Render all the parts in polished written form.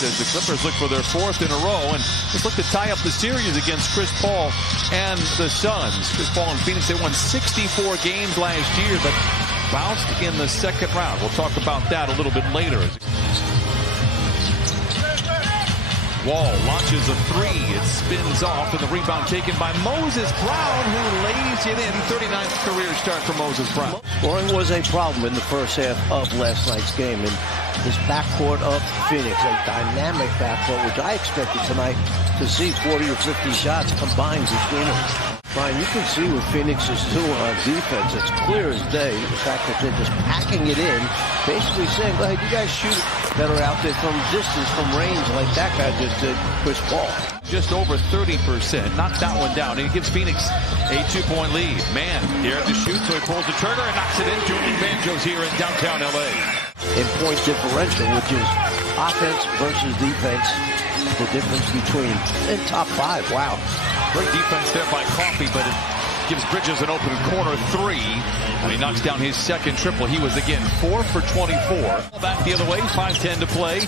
As the Clippers look for their fourth in a row and just look to tie up the series against Chris Paul and the Suns. Chris Paul and Phoenix, they won 64 games last year, but bounced in the second round. We'll talk about that a little bit later. Wall launches a three. It spins off, and the rebound taken by Moses Brown, who lays it in. 39th career start for Moses Brown. Scoring was a problem in the first half of last night's game. And this backcourt of Phoenix, a dynamic backcourt, which I expected tonight to see 40 or 50 shots combined between them. Brian, you can see what Phoenix is doing on defense. It's clear as day. The fact that they're just packing it in, basically saying, go ahead, you guys shoot that are out there from distance, from range, like that guy just did, Chris Paul. Just over 30%. Knocks that one down, and he gives Phoenix a 2-point lead. Man, dared to shoot, so he pulls the trigger and knocks it in. Julian Banjos here in downtown L.A. In point differential, which is offense versus defense, the difference between in top five. Wow. Great defense there by Coffey, but it gives Bridges an open corner three. And he knocks down his second triple. He was, again, 4 for 24. Back the other way, 5:10 to play.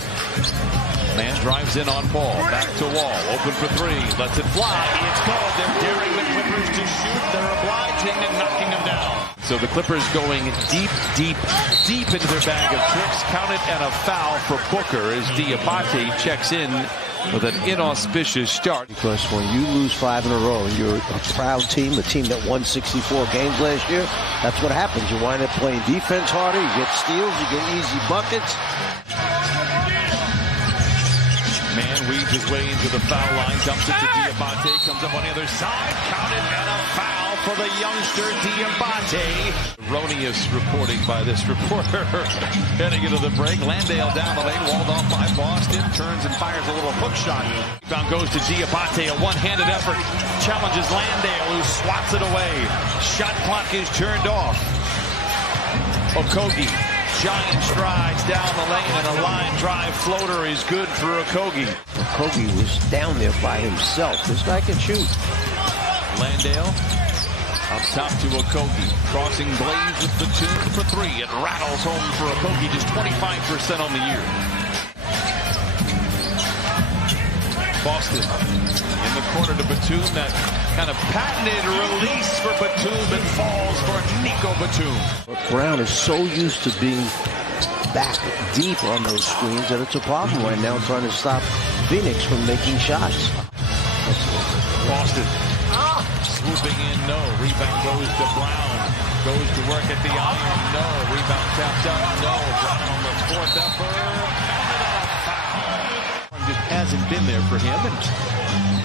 Man drives in on Paul. Back to Wall. Open for three. Lets it fly. It's called. They're daring the Clippers to shoot. They're obliging and knocking them down. So the Clippers going deep into their bag of tricks. Count it, and a foul for Booker as Diabate checks in with an inauspicious start. Because when you lose 5 in a row and you're a proud team, a team that won 64 games last year, that's what happens. You wind up playing defense harder, you get steals, you get easy buckets. Man weaves his way into the foul line, dumps it to Diabate, comes up on the other side, counted, and a foul for the youngster Diabate. Erroneous reporting by this reporter. Heading into the break, Landale down the lane, walled off by Boston, turns and fires a little hook shot. Rebound goes to Diabate, a one-handed effort, challenges Landale, who swats it away. Shot clock is turned off. Okogie. Giant strides down the lane, and a line drive floater is good for Okogie. Okogie was down there by himself. This guy can shoot. Landale up top to Okogie. Crossing Blaze with the tune for three. It rattles home for Okogie, just 25% on the year. Boston in the corner to Batum. That kind of patented release for Batum, and falls for Nico Batum. Brown is so used to being back deep on those screens that it's a problem right now trying to stop Phoenix from making shots. Boston swooping in, no. Rebound goes to Brown. Goes to work at the iron, no. Rebound tapped out, no. Brown on the fourth effort. Just hasn't been there for him. And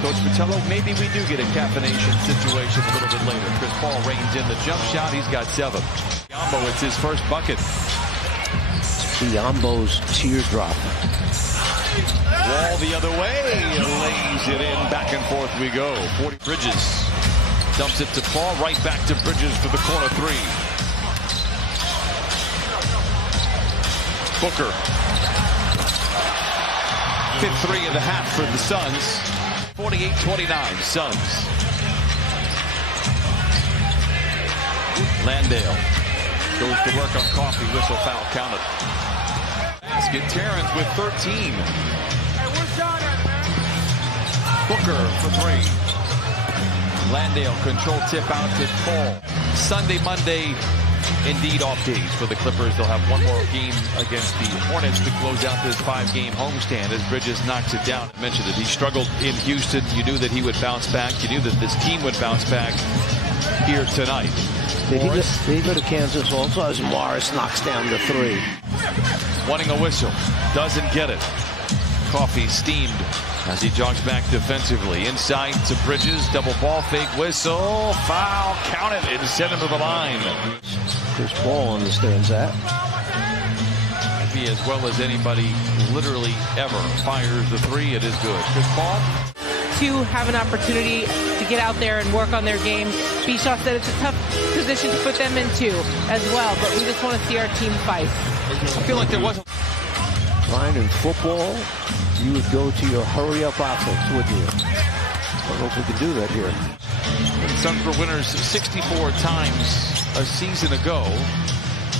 Coach Patello, maybe we do get a caffeination situation a little bit later. Chris Paul reigns in the jump shot. He's got 7. Biombo, it's his first bucket. Biombo's teardrop. Wall the other way. Lays it in. Back and forth we go. 40 Bridges. Dumps it to Paul. Right back to Bridges for the corner three. Booker. Fifth three and a half for the Suns. 48-29 Suns. Landale goes to work on Coffey. Whistle, foul counted. Basket. Terrence with 13. Booker for three. Landale control tip out to Paul. Sunday, Monday, indeed off days for the Clippers. They'll have one more game against the Hornets to close out this 5-game homestand as Bridges knocks it down. I mentioned it. He struggled in Houston. You knew that he would bounce back. You knew that this team would bounce back here tonight. Did he go to Kansas also as Morris knocks down the three? Wanting a whistle. Doesn't get it. Coffey steamed as he jogs back defensively. Inside to Bridges. Double ball fake whistle. Foul. Count it and send him to the line. Chris Paul understands that. He, as well as anybody literally ever, fires the three. It is good. Chris Paul. To have an opportunity to get out there and work on their game. Bischoff said it's a tough position to put them into as well, but we just want to see our team fight. I feel like there wasn't. Ryan, in football, you would go to your hurry-up offense, wouldn't you? I don't know if we can do that here. The Suns were winners 64 times a season ago.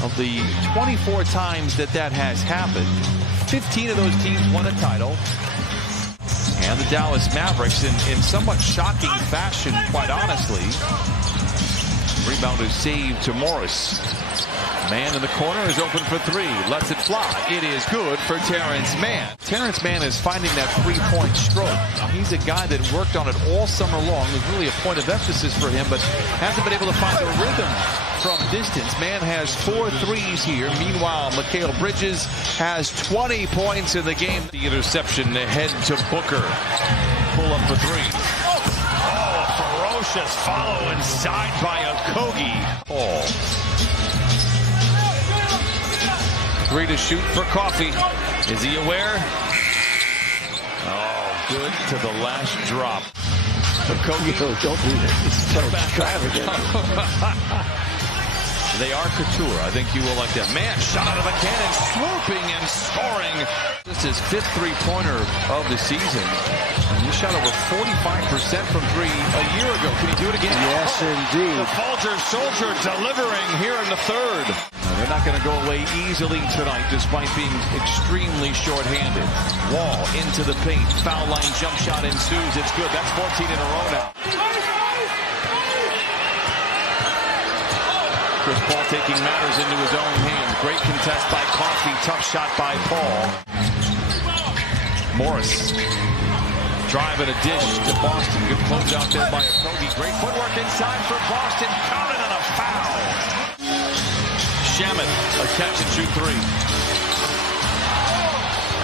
Of the 24 times that has happened, 15 of those teams won a title. And the Dallas Mavericks, in somewhat shocking fashion, quite honestly. Rebound is saved to Morris. Man in the corner is open for three. Lets it fly. It is good for Terrence Mann. Terrence Mann is finding that three-point stroke. Now, he's a guy that worked on it all summer long. It was really a point of emphasis for him, but hasn't been able to find the rhythm from distance. Mann has 4 threes here. Meanwhile, Mikal Bridges has 20 points in the game. The interception ahead to Booker. Pull up for three. Ferocious follow inside by Okogie. Paul. 3 to shoot for Coffee. Is he aware? Oh, good to the last drop. Okogie. Don't do that. It's so extravagant. They are couture. I think you will like that. Man, shot out of a cannon, swooping and scoring. This is 5th three-pointer of the season. And he shot over 45% from three a year ago. Can he do it again? Yes, indeed. The Folger Soldier delivering here in the third. They're not going to go away easily tonight, despite being extremely short-handed. Wall into the paint. Foul line jump shot ensues. It's good. That's 14 in a row now. Chris Paul taking matters into his own hands. Great contest by Coffee. Tough shot by Paul. Morris. Drive and a dish to Boston. Good close out there by Okogie. Great footwork inside for Boston. Counted on a foul. Shamet, a catch and shoot three.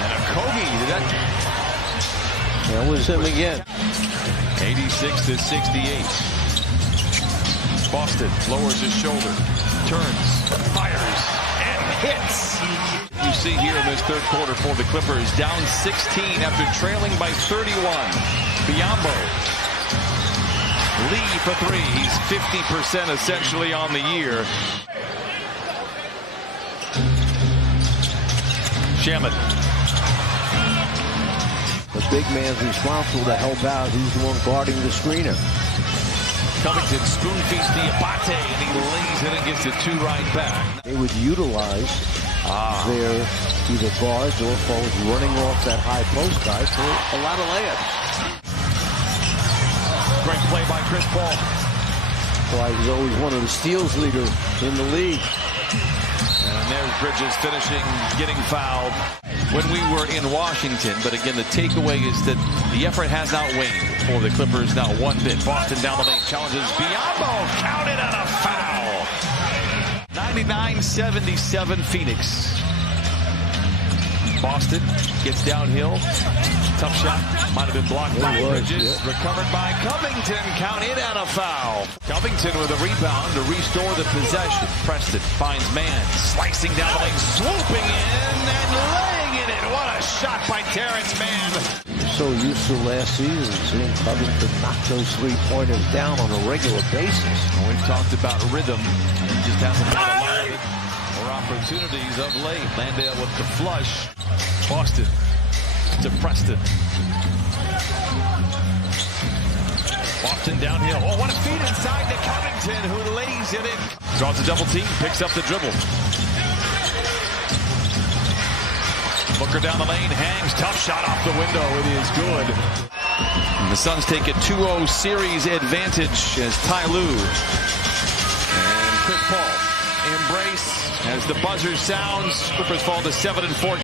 And Okogie, That was him again. 86 to 68. Boston lowers his shoulder, turns, fires, and hits. You see here in this third quarter for the Clippers, down 16 after trailing by 31. Biyombo. Lee for three. He's 50% essentially on the year. Shamet. The big man's responsible to help out. He's the one guarding the screener. Covington spoon feeds Diabate, and he lays it and gets the 2 right back. They would utilize their either guards or forwards running off that high post guy for a lot of layups. Great play by Chris Paul. Well, he was always one of the steals leaders in the league. And there's Bridges finishing, getting fouled when we were in Washington. But again, the takeaway is that the effort has not waned for the Clippers, not one bit. Boston down the lane, challenges Biyombo, counted on a foul. 99-77 Phoenix. Boston gets downhill. Tough shot. Might have been blocked by Bridges. Yeah. Recovered by Covington. Counted on a foul. Covington with a rebound to restore the possession. Preston finds Mann. Slicing down the lane. Swooping in and laying it in. What a shot by Terrence Mann. So used to last season seeing Covington knock those three-pointers down on a regular basis. Well, we've talked about rhythm. He just hasn't had a lot of it or opportunities of late. Landale with the flush. Boston to Preston. Boston downhill. Oh, what a feed inside to Covington, who lays it in. Draws a double team, picks up the dribble. Booker down the lane, hangs, tough shot off the window. It is good. And the Suns take a 2-0 series advantage as Ty Lue and Chris Paul embrace as the buzzer sounds. Clippers fall to 7-4.